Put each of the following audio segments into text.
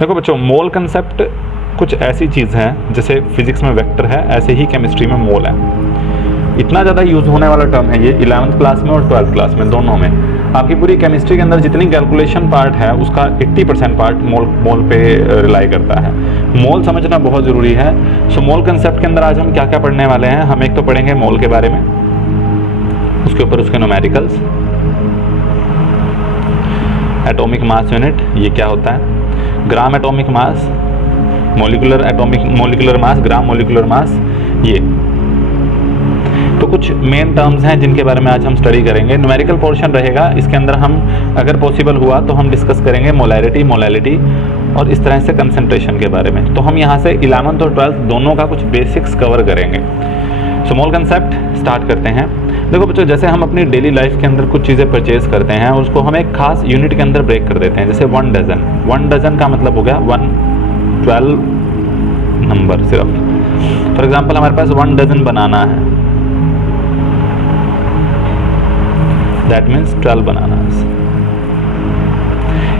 देखो बच्चों, मोल कंसेप्ट कुछ ऐसी चीज़ है जैसे फिजिक्स में वेक्टर है, ऐसे ही केमिस्ट्री में मोल है। इतना ज़्यादा यूज़ होने वाला टर्म है ये 11th क्लास में और 12th क्लास में, दोनों में। आपकी पूरी केमिस्ट्री के अंदर जितनी कैलकुलेशन पार्ट है उसका 80% पार्ट मोल पे रिलाई करता है। मोल समझना बहुत ज़रूरी है। सो मोल कंसेप्ट के अंदर आज हम क्या क्या पढ़ने वाले हैं, हम एक तो पढ़ेंगे मोल के बारे में, उसके ऊपर उसके न्यूमेरिकल्स, एटॉमिक मास यूनिट ये क्या होता है, gram atomic mass, molecular mass, gram molecular mass, ये तो कुछ मेन टर्म्स हैं जिनके बारे में आज हम स्टडी करेंगे। न्यूमेरिकल पोर्शन रहेगा, इसके अंदर हम अगर पॉसिबल हुआ तो हम डिस्कस करेंगे मोलैरिटी, मोलैलिटी और इस तरह से कंसंट्रेशन के बारे में। तो हम यहाँ से 11th और 12th दोनों का कुछ बेसिक्स कवर करेंगे। सो मोल कंसेप्ट स्टार्ट करते हैं। देखो बच्चों, जैसे हम अपनी डेली लाइफ के अंदर कुछ चीज़ें परचेज करते हैं और उसको हम एक खास यूनिट के अंदर ब्रेक कर देते हैं, जैसे 1 डजन। 1 डजन का मतलब हो गया 112 नंबर सिर्फ। फॉर एग्जाम्पल हमारे पास 1 डजन बनाना है, दैट मीन्स 12 बनानास।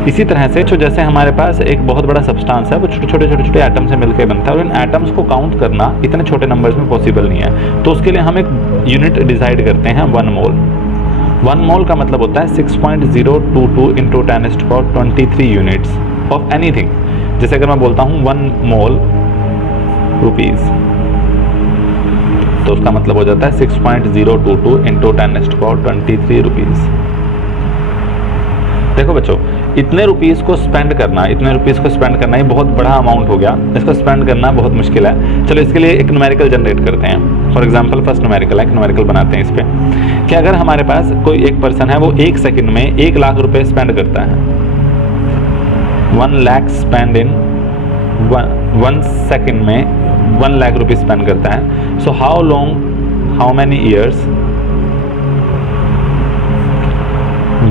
इसी तरह से जैसे हमारे पास एक बहुत बड़ा सब्सटेंस है, वो छोटे छोटे एटम से मिलकर बनता है और इन एटम्स को काउंट करना इतने छोटे नंबर्स में पॉसिबल नहीं है। तो उसके लिए हम एक यूनिट डिसाइड करते हैं, 1 मोल। 1 मोल का मतलब होता है 6.022 इंटू 10⁻23 यूनिट्स ऑफ एनीथिंग। जैसे अगर मैं बोलता हूँ 1 मोल रुपीज़, तो उसका मतलब हो जाता है 6.022 इंटू 10⁻23 रुपीज़। देखो बच्चों, इतने रुपीज़ को स्पेंड करना ये बहुत बड़ा अमाउंट हो गया। इसको स्पेंड करना बहुत मुश्किल है। चलो इसके लिए एक न्यूमेरिकल जनरेट करते हैं। फॉर एग्जांपल फर्स्ट न्यूमेरिकल है, एक न्यूमेरिकल बनाते हैं इस पर कि अगर हमारे पास कोई एक पर्सन है, वो 1 सेकंड में 1 लाख रुपए स्पेंड करता है। 1 लाख स्पेंड इन 1 सेकंड में 1 लाख रुपये स्पेंड करता है। So how many years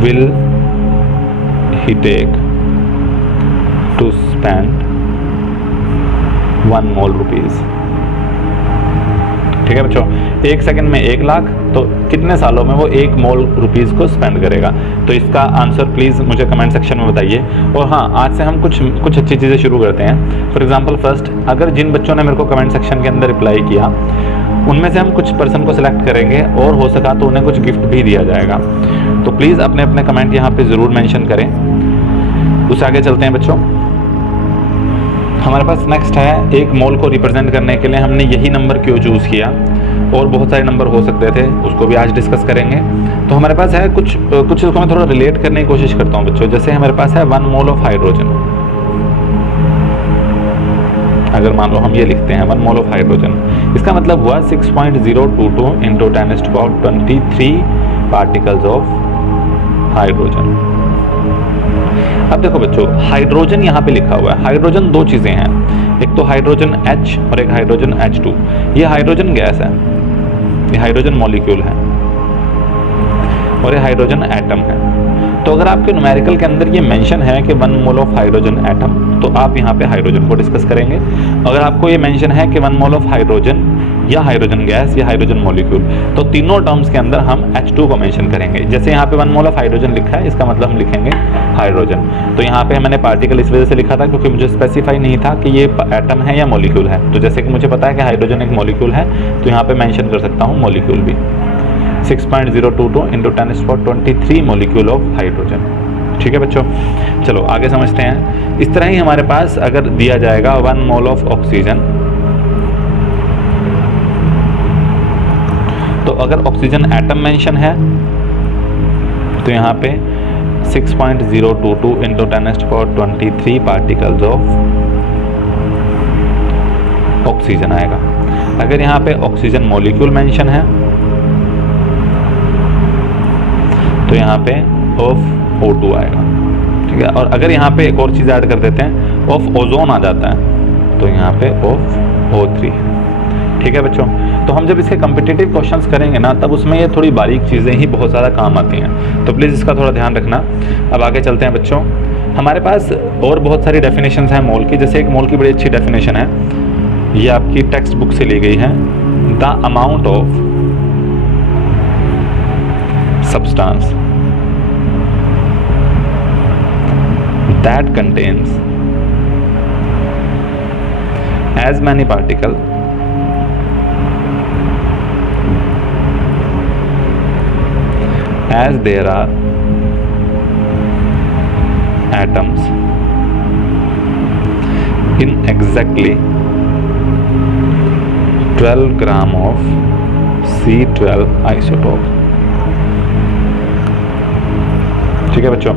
will he take to spend 1 mole rupees? ठीक है बच्चों, 1 सेकंड में 1 लाख, तो कितने सालों में वो 1 मोल रुपीज़ को स्पेंड करेगा? तो इसका आंसर प्लीज़ मुझे कमेंट सेक्शन में बताइए। और हाँ, आज से हम कुछ अच्छी चीज़ें शुरू करते हैं। फॉर एग्जांपल फर्स्ट, अगर जिन बच्चों ने मेरे को कमेंट सेक्शन के अंदर रिप्लाई किया, उनमें से हम कुछ पर्सन को सिलेक्ट करेंगे और हो सका तो उन्हें कुछ गिफ्ट भी दिया जाएगा। तो प्लीज़ अपने अपने कमेंट यहाँ पे ज़रूर मेंशन करें। उससे आगे चलते हैं बच्चों। हमारे पास नेक्स्ट है, 1 मोल को रिप्रेजेंट करने के लिए हमने यही नंबर क्यों चूज़ किया, और बहुत सारे नंबर हो सकते थे, उसको भी आज डिस्कस करेंगे। तो हमारे पास है कुछ इसको मैं थोड़ा रिलेट करने की कोशिश करता हूँ बच्चों। जैसे हमारे पास है 1 मोल ऑफ हाइड्रोजन। अगर मान लो हम ये लिखते हैं 1 मोल ऑफ हाइड्रोजन, इसका मतलब हुआ 6.022 इंटू 10⁻23 पार्टिकल्स ऑफ हाइड्रोजन। अब देखो बच्चों, हाइड्रोजन यहाँ पे लिखा हुआ है। हाइड्रोजन 2 चीज़ें हैं, एक तो हाइड्रोजन H और एक हाइड्रोजन H2। ये हाइड्रोजन गैस है, ये हाइड्रोजन मॉलिक्यूल है और ये हाइड्रोजन एटम है। तो अगर आपके न्यूमेरिकल के अंदर ये मेंशन है कि 1 मोल ऑफ हाइड्रोजन एटम, तो आप यहाँ पे हाइड्रोजन को डिस्कस करेंगे। अगर आपको ये मेंशन है कि 1 मोल ऑफ हाइड्रोजन या हाइड्रोजन गैस या हाइड्रोजन मॉलिक्यूल, तो तीनों टर्म्स के अंदर हम H2 को मेंशन करेंगे। जैसे यहाँ पे 1 मोल ऑफ हाइड्रोजन लिखा है, इसका मतलब हम लिखेंगे हाइड्रोजन। तो यहाँ पे मैंने पार्टिकल इस वजह से लिखा था क्योंकि मुझे स्पेसिफाई नहीं था कि ये एटम है या मॉलिक्यूल है। तो जैसे कि मुझे पता है कि हाइड्रोजन एक मॉलिक्यूल है, तो यहाँ पे मेंशन कर सकता हूँ मॉलिक्यूल भी, 6.022 इंटू 10⁻23 मॉलिक्यूल ऑफ हाइड्रोजन। ठीक है बच्चों, चलो आगे समझते हैं। इस तरह ही हमारे पास अगर दिया जाएगा 1 मोल ऑफ ऑक्सीजन, तो अगर ऑक्सीजन एटम मेंशन है तो यहाँ पे 6.022 इंटू 10⁻23 पार्टिकल्स ऑफ ऑक्सीजन आएगा। अगर यहाँ पे ऑक्सीजन मॉलिक्यूल मेंशन है तो यहाँ पे ऑफ O2 आएगा। ठीक है, और अगर यहाँ पे एक और चीज़ ऐड कर देते हैं, ऑफ ओजोन आ जाता है, तो यहाँ पे ऑफ O3। ठीक है बच्चों, तो हम जब इसके कम्पिटिटिव क्वेश्चंस करेंगे ना, तब उसमें ये थोड़ी बारीक चीज़ें ही बहुत ज़्यादा काम आती हैं। तो प्लीज़ इसका थोड़ा ध्यान रखना। अब आगे चलते हैं बच्चों। हमारे पास और बहुत सारी डेफिनेशंस हैं मोल की। जैसे एक मोल की बड़ी अच्छी डेफिनेशन है, ये आपकी टेक्स्ट बुक से ली गई है। The amount of substance that contains as many particle as there are atoms in exactly 12 gram of C12 isotope। ठीक है बच्चों,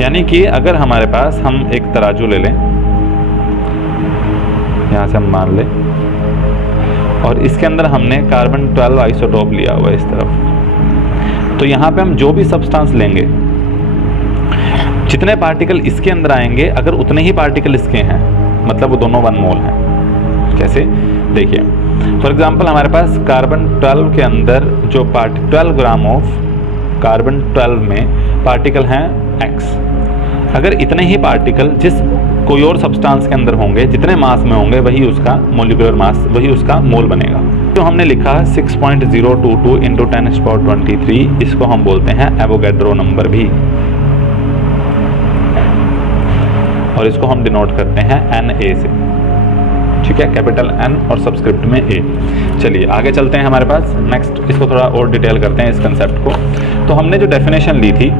यानी कि अगर हमारे पास हम एक तराजू ले लें, यहां से हम मान लें, और इसके अंदर हमने कार्बन 12 आइसोटोप लिया हुआ है इस तरफ, तो यहाँ पे हम जो भी सब्सटेंस लेंगे, जितने पार्टिकल इसके अंदर आएंगे अगर उतने ही पार्टिकल इसके हैं, मतलब वो दोनों 1 मोल हैं। कैसे, देखिए फॉर एग्जांपल हमारे पास कार्बन 12 के अंदर जो 12 ग्राम ऑफ कार्बन 12 में पार्टिकल हैं x, अगर इतने ही पार्टिकल जिस कोई और सब्सटेंस के अंदर होंगे, जितने मास में होंगे, वही उसका मोलिकुलर मास, वही उसका मोल बनेगा। तो हमने लिखा 6.022 इंटू 10⁻23, इसको हम बोलते हैं एवोगैड्रो नंबर भी, और इसको हम डिनोट करते हैं Na से। ठीक है, कैपिटल N और सबस्क्रिप्ट में A। चलिए आगे चलते हैं हमारे पास नेक्स्ट, इसको थोड़ा और डिटेल करते हैं इस कंसेप्ट को। तो हमने जो डेफिनेशन ली थी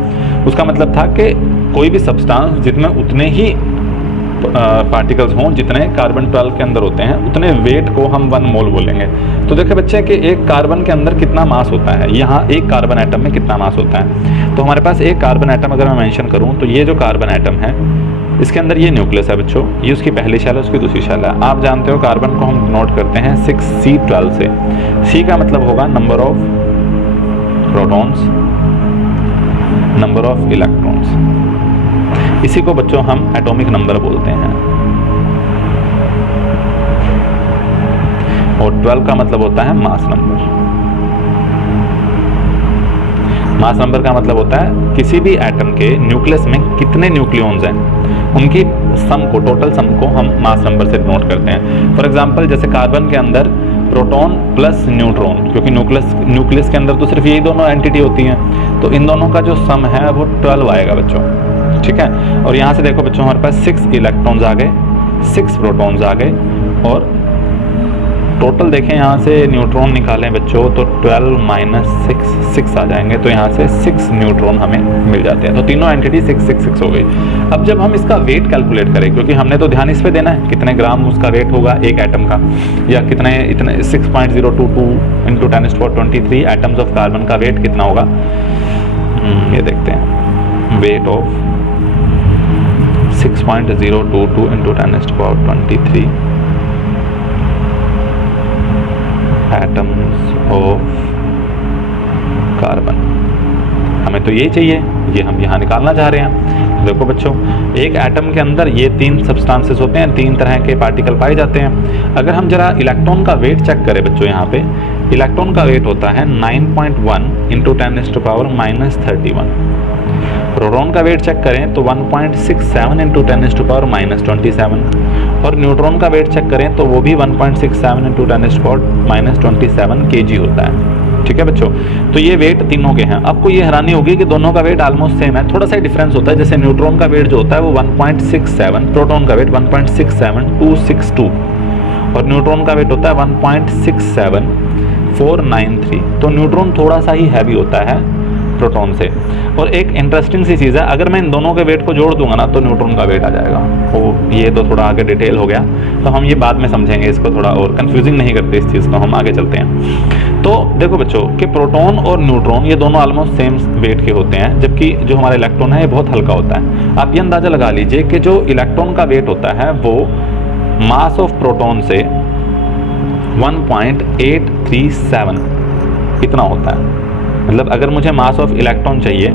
उसका मतलब था कि कोई भी सब्सटेंस जितने उतने ही पार्टिकल्स हों जितने कार्बन 12 के अंदर होते हैं, उतने वेट को हम 1 मोल बोलेंगे। तो देखिए बच्चे कि एक कार्बन के अंदर कितना मास होता है, यहाँ एक कार्बन एटम में कितना मास होता है। तो हमारे पास एक कार्बन एटम अगर मैं मेंशन करूँ तो ये जो कार्बन एटम है इसके अंदर ये न्यूक्लियस है बच्चों, ये उसकी पहली शेल है, उसकी दूसरी शेल है। आप जानते हो कार्बन को हम नोट करते हैं 6C12 से। C का मतलब होगा number of protons, number of electrons, इसी को बच्चों हम एटॉमिक नंबर बोलते हैं। और 12 का मतलब होता है मास नंबर। मास नंबर का मतलब होता है किसी भी एटम के न्यूक्लियस में कितने न्यूक्लियॉन्स हैं, उनकी सम को, टोटल सम को हम मास नंबर से नोट करते हैं। फॉर एग्जांपल जैसे कार्बन के अंदर प्रोटॉन प्लस न्यूट्रॉन, क्योंकि न्यूक्लियस के अंदर तो सिर्फ यही दोनों एंटिटी होती हैं, तो इन दोनों का जो सम है वो 12 आएगा बच्चों। ठीक है, और यहाँ से देखो बच्चों हमारे पास 6 इलेक्ट्रॉन्स आ गए, 6 प्रोटॉन्स आ गए, और टोटल देखें यहाँ से न्यूट्रॉन निकालें बच्चों तो 12 माइनस 6 आ जाएंगे, तो यहाँ से 6 न्यूट्रॉन हमें मिल जाते हैं। तो तीनों एंटिटी 6 हो गई। अब जब हम इसका वेट कैलकुलेट करें, क्योंकि हमने तो ध्यान इस पे देना है कितने ग्राम उसका वेट होगा एक एटम का, या इतने 6.022 इंटू 10⁻23 एटम्स ऑफ कार्बन का वेट कितना होगा, ये देखते हैं। Weight of 6.022 into 10⁻23 atoms of carbon, हमें तो ये चाहिए, ये हम यहाँ निकालना चाह रहे हैं। देखो बच्चों एक एटम के अंदर ये 3 सब्सटेंसेस होते हैं, 3 तरह के पार्टिकल पाए जाते हैं। अगर हम जरा इलेक्ट्रॉन का वेट चेक करें बच्चों, यहाँ पे इलेक्ट्रॉन का वेट होता है 9.1 इंटू 10⁻31। प्रोटॉन का वेट चेक करें तो 1.67 इंटू 10⁻27, और न्यूट्रॉन का वेट चेक करें तो वो भी 1.67 इंटू 10⁻27 kg होता है। ठीक है बच्चों, तो ये वेट तीनों के हैं। आपको ये हैरानी होगी कि दोनों का वेट ऑलमोस्ट सेम है, थोड़ा सा डिफरेंस होता है। जैसे न्यूट्रॉन का वेट जो होता है वो 1.67, प्रोटॉन का वेट 1.67262, और न्यूट्रॉन का वेट होता है 1.67493। तो न्यूट्रॉन थोड़ा सा ही हैवी होता है प्रोटॉन से। और एक इंटरेस्टिंग सी चीज़ है, अगर मैं इन दोनों के वेट को जोड़ दूंगा ना तो न्यूट्रॉन का वेट आ जाएगा। तो ये तो थोड़ा आगे डिटेल हो गया, तो हम ये बाद में समझेंगे, इसको थोड़ा और कंफ्यूजिंग नहीं करते इस चीज़ को, हम आगे चलते हैं। तो देखो बच्चों कि प्रोटॉन और न्यूट्रॉन ये दोनों ऑलमोस्ट सेम वेट के होते हैं, जबकि जो हमारा इलेक्ट्रॉन है ये बहुत हल्का होता है। आप ये अंदाज़ा लगा लीजिए कि जो इलेक्ट्रॉन का वेट होता है वो मास ऑफ प्रोटॉन से 1.837 इतना होता है। मतलब अगर मुझे मास ऑफ इलेक्ट्रॉन चाहिए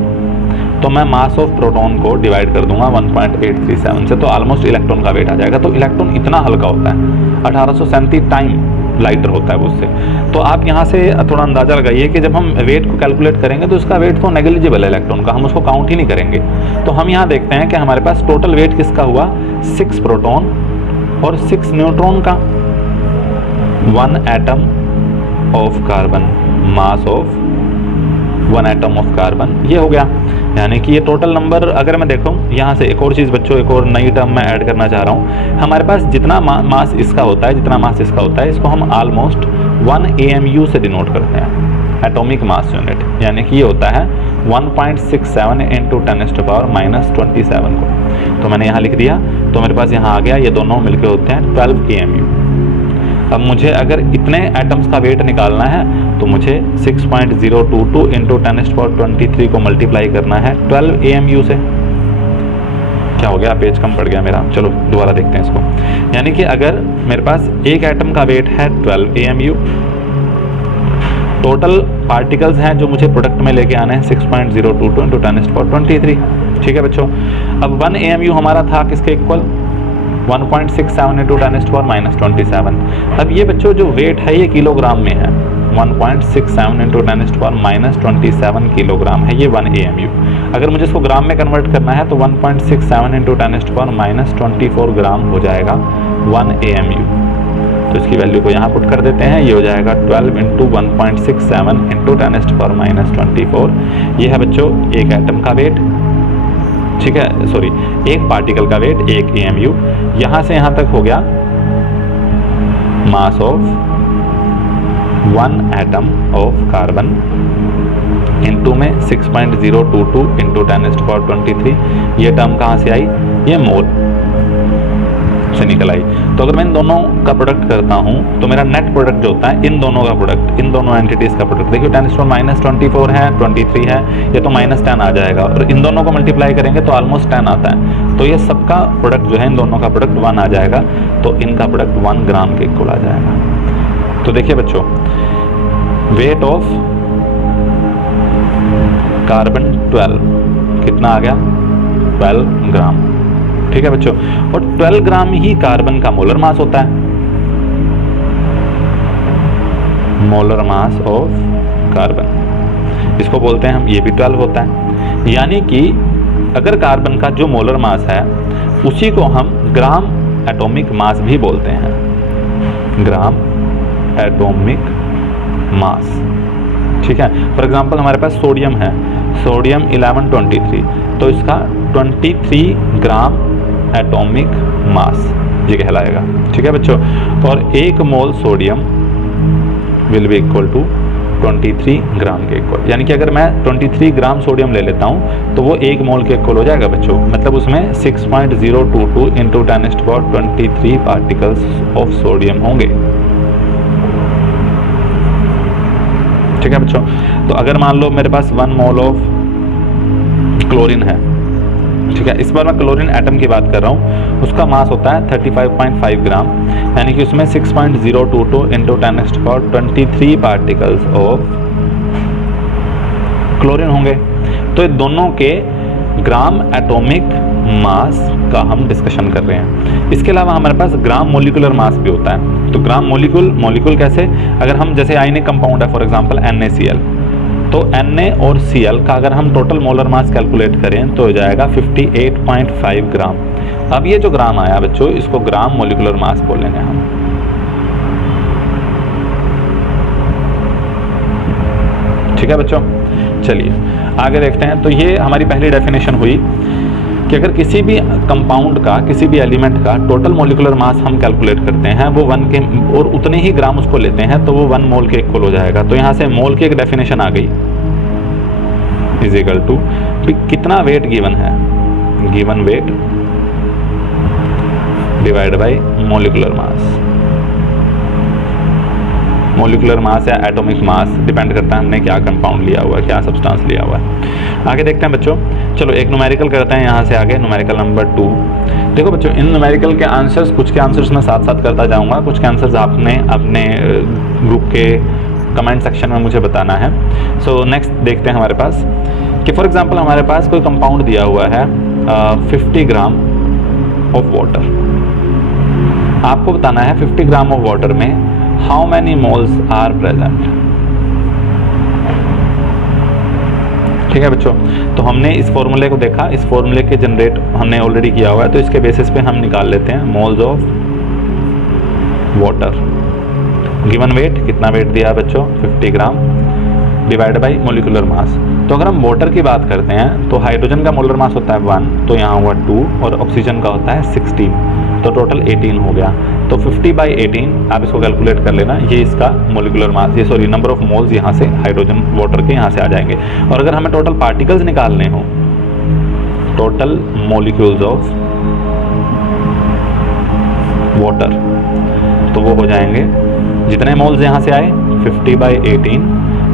तो मैं मास ऑफ प्रोटॉन को डिवाइड कर दूंगा 1.837 से, तो ऑलमोस्ट इलेक्ट्रॉन का वेट आ जाएगा। तो इलेक्ट्रॉन इतना हल्का होता है, 1837 टाइम लाइटर होता है उससे। तो आप यहाँ से थोड़ा अंदाज़ा लगाइए कि जब हम वेट को कैलकुलेट करेंगे तो उसका वेट तो नेग्लिजिबल है इलेक्ट्रॉन का, हम उसको काउंट ही नहीं करेंगे। तो हम यहाँ देखते हैं कि हमारे पास टोटल वेट किसका हुआ, 6 प्रोटॉन और 6 न्यूट्रॉन का, 1 atom of carbon, mass of 1 atom of carbon, ये हो गया। यानी कि ये टोटल नंबर अगर मैं देखूँ यहाँ से एक और चीज़ बच्चों, एक और नई टर्म मैं ऐड करना चाह रहा हूँ। हमारे पास जितना मास इसका होता है, जितना मास इसका होता है, इसको हम ऑलमोस्ट 1 AMU से डिनोट करते हैं, एटॉमिक मास यूनिट। यानी कि ये होता है 1.67 × 10⁻⁻27 को। तो मैंने यहाँ लिख दिया, तो मेरे पास यहाँ आ गया, ये दोनों मिलके होते हैं 12 AMU। अब मुझे अगर इतने एटम्स का वेट निकालना है तो मुझे 6.022 × 10⁻23 को मल्टीप्लाई करना है 12 AMU से। क्या हो गया, पेज कम पड़ गया मेरा, चलो दोबारा देखते हैं इसको। यानी कि अगर मेरे पास एक एटम का वेट है 12 AMU, टोटल पार्टिकल्स हैं जो मुझे प्रोडक्ट में लेके आने हैं 6.022 × 10⁻23। ठीक है बच्चों, अब 1 AMU हमारा था किसके इक्वल, 1.67 × 10⁻⁻27। अब ये बच्चों जो वेट है ये किलोग्राम में है, 1.67 × 10⁻⁻27 किलोग्राम है ये 1 AMU। अगर मुझे इसको ग्राम में कन्वर्ट करना है तो 1.67 × 10⁻⁻24 ग्राम हो जाएगा 1 AMU। तो इसकी वैल्यू को यहाँ पुट कर देते हैं, ये हो जाएगा 12 × 1.67 × 10⁻⁻24। ये है बच्चों एक एटम का वेट, ठीक है, सॉरी एक पार्टिकल का वेट 1 AMU। यहाँ से यहाँ तक हो गया mass of 1 atom of carbon into में 6.022 × 10⁻23। ये टर्म कहाँ से आई, ये मोल से निकल आई। तो अगर मैं इन दोनों का प्रोडक्ट करता हूँ तो मेरा नेट प्रोडक्ट जो होता है इन दोनों का प्रोडक्ट, इन दोनों एंटिटीज का प्रोडक्ट, देखिए 10⁻24 है, 23 है, ये तो -10 आ जाएगा, और इन दोनों को मल्टीप्लाई करेंगे तो ऑलमोस्ट 10 आता है। तो ये सबका प्रोडक्ट जो है इन दोनों का प्रोडक्ट 1 आ जाएगा, तो इनका प्रोडक्ट 1 ग्राम के इक्वल आ जाएगा। तो देखिए बच्चों, वेट ऑफ कार्बन 12 कितना आ गया, 12 ग्राम। ठीक है बच्चों, और 12 ग्राम ही कार्बन का मोलर मास होता है, मोलर मास ऑफ कार्बन, इसको बोलते हैं हम, ये भी 12 होता है। यानी कि अगर कार्बन का जो मोलर मास है उसी को हम ग्राम एटॉमिक मास भी बोलते हैं, ग्राम एटॉमिक मास। ठीक है, फॉर एग्जांपल हमारे पास सोडियम है, सोडियम 1123, तो इसका 23 ग्राम एटॉमिक मास ये कहलाएगा। ठीक है बच्चों, और 1 mole sodium will be equal to 23 gram के इक्वल। यानी कि अगर मैं 23 ग्राम सोडियम ले लेता हूँ तो वो 1 मोल के इक्वल हो जाएगा बच्चों, मतलब उसमें 6.022 × 10⁻23 पार्टिकल्स ऑफ सोडियम होंगे। ठीक है बच्चों, तो अगर मान लो मेरे पास 1 मोल ऑफ क्लोरीन है, ठीक है, इस बार मैं क्लोरीन एटम की बात कर रहा हूँ, उसका मास होता है 35.5 ग्राम, यानी कि उसमें 6.022 × 10⁻23 पार्टिकल्स ऑफ क्लोरीन होंगे। तो ये दोनों के ग्राम एटॉमिक मास का हम डिस्कशन कर रहे हैं। इसके अलावा हमारे पास ग्राम मोलिकुलर मास भी होता है। तो ग्राम मोलिकुल कैसे, अगर हम जैसे आयनिक कंपाउंड है फॉर एग्जांपल NaCl, तो Na और Cl का अगर हम टोटल मोलर मास कैलकुलेट करें तो हो जाएगा 58.5 ग्राम। अब ये जो ग्राम आया बच्चों, इसको ग्राम मोलिकुलर मास बोलेंगे हम। ठीक है बच्चों, चलिए आगे देखते हैं। तो ये हमारी पहली डेफिनेशन हुई कि अगर किसी भी कंपाउंड का, किसी भी एलिमेंट का टोटल मोलिकुलर मास हम कैलकुलेट करते हैं, वो 1 के और उतने ही ग्राम उसको लेते हैं तो वो 1 मोल के इक्वल हो जाएगा। तो यहाँ से मोल की एक डेफिनेशन आ गई, इज इक्वल टू कितना वेट गिवन है, given weight divide by molecular mass. Molecular mass या एटॉमिक मास डिपेंड करता है हमने क्या कंपाउंड लिया हुआ है, क्या सब्सटेंस लिया हुआ है। आगे देखते हैं बच्चों, चलो एक न्यूमेरिकल करते हैं यहाँ से आगे, न्यूमेरिकल नंबर 2। देखो बच्चों, इन न्यूमेरिकल के आंसर्स, कुछ के आंसर्स मैं साथ साथ करता जाऊँगा, कुछ के आंसर्स आपने अपने ग्रुप के कमेंट सेक्शन में मुझे बताना है। सो नेक्स्ट देखते हैं हमारे पास कि फॉर एग्जाम्पल हमारे पास कोई कंपाउंड दिया हुआ है 50 ग्राम ऑफ वाटर। आपको बताना है 50 ग्राम ऑफ वाटर में how many moles are present. ठीक है बच्चों, तो हमने इस फॉर्मूले को देखा, इस फॉर्मूले के जनरेट हमने ऑलरेडी किया हुआ है, तो इसके बेसिस पे हम निकाल लेते हैं moles of water. Given weight, कितना वेट दिया बच्चों 50 ग्राम, डिवाइड बाई मोलिकुलर मास। तो अगर हम वाटर की बात करते हैं तो हाइड्रोजन का मोलर मास होता है 1, तो यहाँ हुआ 2, और ऑक्सीजन का होता है 16, तो टोटल 18 हो गया। तो 50/18 आप इसको कैलकुलेट कर लेना, ये इसका मोलिकुलर मास, ये सॉरी नंबर ऑफ मोल्स यहाँ से हाइड्रोजन वाटर के यहाँ से आ जाएंगे। और अगर हमें टोटल पार्टिकल्स निकालने हो, टोटल मोलिक्यूल्स ऑफ वाटर, तो वो हो जाएंगे जितने मोल्स यहाँ से आए 50/18,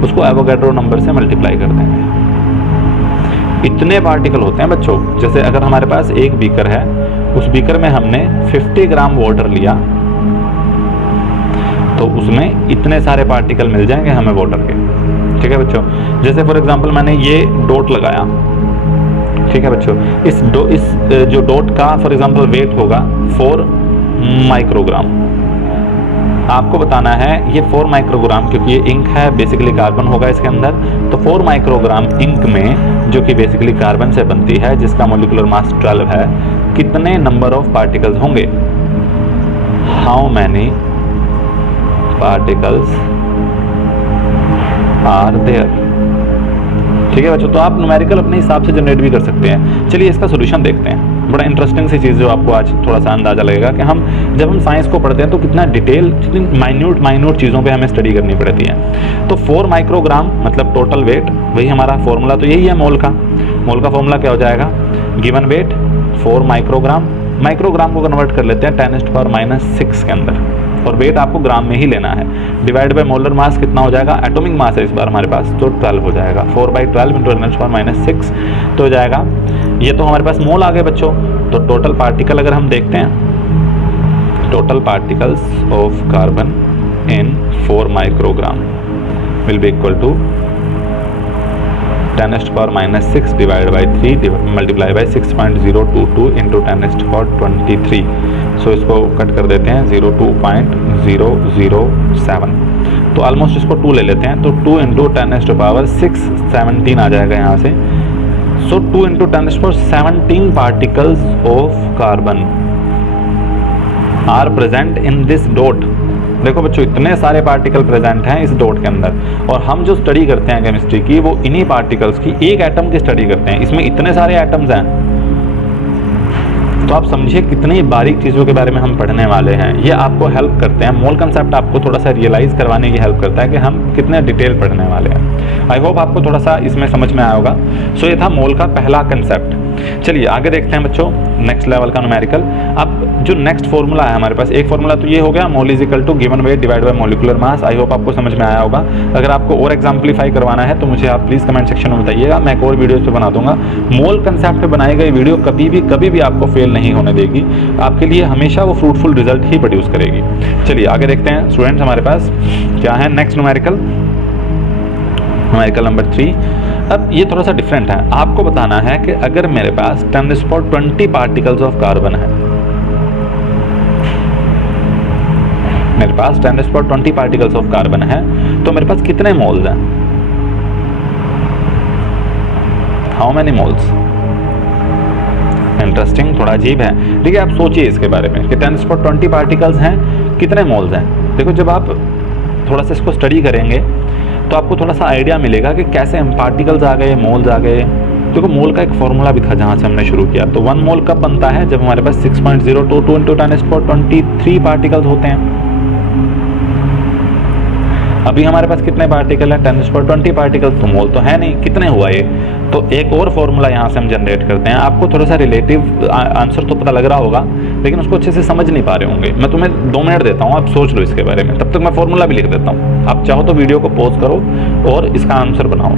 उसको एवोगैड्रो नंबर से मल्टीप्लाई कर देंगे। इतने पार्टिकल होते हैं बच्चों, जैसे अगर हमारे पास एक बीकर है, उस बीकर में हमने 50 ग्राम वाटर लिया, तो उसमें इतने सारे पार्टिकल मिल जाएंगे हमें वाटर के। ठीक है बच्चों, जैसे फॉर एग्जांपल मैंने ये डॉट लगाया, ठीक है बच्चों, इस जो डॉट का फॉर एग्जांपल वेट होगा 4 माइक्रोग्राम। आपको बताना है ये 4 माइक्रोग्राम, क्योंकि ये इंक है, बेसिकली कार्बन होगा इसके अंदर, तो 4 माइक्रोग्राम इंक में, जो कि बेसिकली कार्बन से बनती है, जिसका मोलिकुलर मास 12 है, कितने नंबर ऑफ पार्टिकल्स होंगे? How many particles are there. ठीक है बच्चों, तो आप न्यूमेरिकल अपने हिसाब से जनरेट भी कर सकते हैं। चलिए इसका सोल्यूशन देखते हैं। बड़ा इंटरेस्टिंग सी चीज़ जो आपको आज थोड़ा सा अंदाजा लगेगा कि जब हम साइंस को पढ़ते हैं तो कितना डिटेल, कितनी माइन्यूट चीज़ों पे हमें स्टडी करनी पड़ती है। तो 4 माइक्रोग्राम मतलब टोटल वेट, वही हमारा फॉर्मूला तो यही है मोल का फॉर्मूला क्या हो जाएगा? गिवन वेट 4 माइक्रोग्राम, माइक्रोग्राम को कन्वर्ट कर लेते हैं 10⁻⁻⁶ के अंदर, और वेट आपको ग्राम में ही लेना है। डिवाइड बाय मोलर मास कितना हो जाएगा? एटॉमिक मास है इस बार हमारे पास, तो 12 हो जाएगा। 4/12 × 10⁻⁻⁶ तो हो जाएगा। ये तो हमारे पास मोल आ गए बच्चों। तो टोटल पार्टिकल अगर हम देखते हैं, total particles of carbon in 4 microgram will be equal to 10⁻⁻⁶ divide by 3 multiply by 6.022 into 10⁻23। So इसको कट कर देते हैं 02.007, तो ऑलमोस्ट इसको 2 ले लेते हैं, तो 2 इंटू 10⁻⁶ 17 आ जाएगा यहाँ से। So 2 into 10⁻17 particles of carbon are present in this dot. देखो बच्चों, इतने सारे पार्टिकल प्रेजेंट हैं इस डॉट के अंदर, और हम जो स्टडी करते हैं केमिस्ट्री की, वो इन्हीं पार्टिकल्स की, एक एटम की स्टडी करते हैं। इसमें इतने सारे एटम्स हैं, तो आप समझिए कितनी बारीक चीज़ों के बारे में हम पढ़ने वाले हैं। ये आपको हेल्प करते हैं, मोल कंसेप्ट आपको थोड़ा सा रियलाइज़ करवाने की हेल्प करता है कि हम कितने डिटेल पढ़ने वाले हैं। आई होप आपको थोड़ा सा इसमें समझ में आया होगा। सो ये था मोल का पहला कंसेप्ट। चलिए आगे देखते हैं बच्चों, नेक्स्ट लेवल का न्यूमेरिकल। अब जो नेक्स्ट फॉर्मूला है हमारे पास, एक फॉर्मूला तो ये हो गया, mole is equal to given weight divide by molecular mass. I hope आपको समझ में आया होगा। अगर आपको और एग्जाम्पलीफाई करवाना है तो मुझे आप प्लीज़ कमेंट सेक्शन में बताइएगा, मैं एक और वीडियो पे बना दूंगा। मोल कंसेप्ट पे बनाई गई वीडियो कभी भी आपको फेल नहीं होने देगी, आपके लिए हमेशा वो फ्रूटफुल रिजल्ट ही प्रोड्यूस करेगी। चलिए आगे देखते हैं स्टूडेंट्स, हमारे पास क्या है नेक्स्ट न्यूमेरिकल नंबर 3। अब ये थोड़ा सा डिफरेंट है। आपको बताना है कि अगर मेरे पास 10⁻20 पार्टिकल्स ऑफ कार्बन है, मेरे पास 10⁻20 पार्टिकल्स ऑफ कार्बन है, तो मेरे पास कितने मोल्स हैं? How many moles? इंटरेस्टिंग, थोड़ा अजीब है। देखिए आप सोचिए इसके बारे में कि 10⁻20 पार्टिकल्स हैं, कितने मोल्स हैं? देखो जब आप थोड़ा सा इसको स्टडी करेंगे तो आपको थोड़ा सा आइडिया मिलेगा कि कैसे हम पार्टिकल्स आ गए, मोल्स आ गए। देखो मोल का एक फॉर्मूला भी था जहाँ से हमने शुरू किया। तो 1 मोल कब बनता है? जब हमारे पास 6.022 इंटू 10⁻23 पार्टिकल्स होते हैं। अभी हमारे पास कितने पार्टिकल हैं? 10⁻20 पार्टिकल्स, तो मोल तो है नहीं, कितने हुआ ये? तो एक और फॉर्मूला यहाँ से हम जनरेट करते हैं। आपको थोड़ा सा रिलेटिव आंसर तो पता लग रहा होगा, लेकिन उसको अच्छे से समझ नहीं पा रहे होंगे। मैं तुम्हें 2 मिनट देता हूँ, आप सोच लो इसके बारे में, तब तक मैं फॉर्मूला भी लिख देता हूँ। आप चाहो तो वीडियो को पॉज करो और इसका आंसर बनाओ,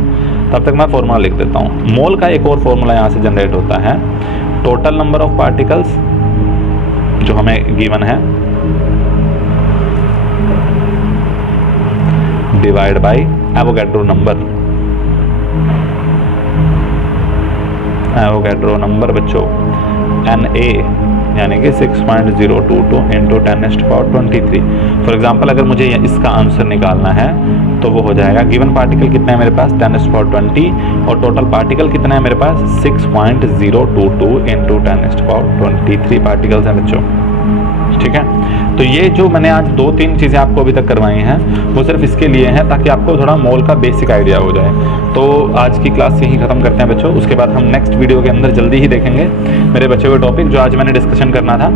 तब तक मैं फॉर्मूला लिख देता हूँ। मोल का एक और फॉर्मूला यहाँ से जनरेट होता है, टोटल नंबर ऑफ पार्टिकल्स जो हमें गिवन है divide by Avogadro number. Avogadro number बच्चों Na यानी कि 6.022 इंटू 10⁻23। फॉर एग्जाम्पल अगर मुझे इसका आंसर निकालना है तो वो हो जाएगा, गिवन पार्टिकल कितने हैं मेरे पास? 10⁻20, और टोटल पार्टिकल कितने हैं मेरे पास? 6.022 इंटू 10⁻23 पार्टिकल्स हैं बच्चों। ठीक है, तो ये जो मैंने आज 2-3 चीज़ें आपको अभी तक करवाई हैं वो सिर्फ इसके लिए हैं ताकि आपको थोड़ा मोल का बेसिक आइडिया हो जाए। तो आज की क्लास यहीं ख़त्म करते हैं बच्चों। उसके बाद हम नेक्स्ट वीडियो के अंदर जल्दी ही देखेंगे मेरे बच्चे हुए टॉपिक जो आज मैंने डिस्कशन करना था।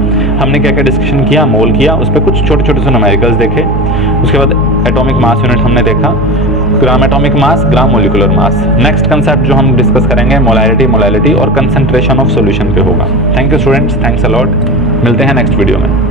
हमने क्या क्या डिस्कशन किया, मोल किया, उस पर कुछ छोटे छोटे से न्यूमेरिकल्स देखे। उसके बाद एटॉमिक मास यूनिट हमने देखा, gram atomic mass, gram molecular mass. Next concept जो हम डिस्कस करेंगे मोलैरिटी और कंसंट्रेशन ऑफ सॉल्यूशन पे होगा। Thank you students, thanks a lot. मिलते हैं नेक्स्ट वीडियो में।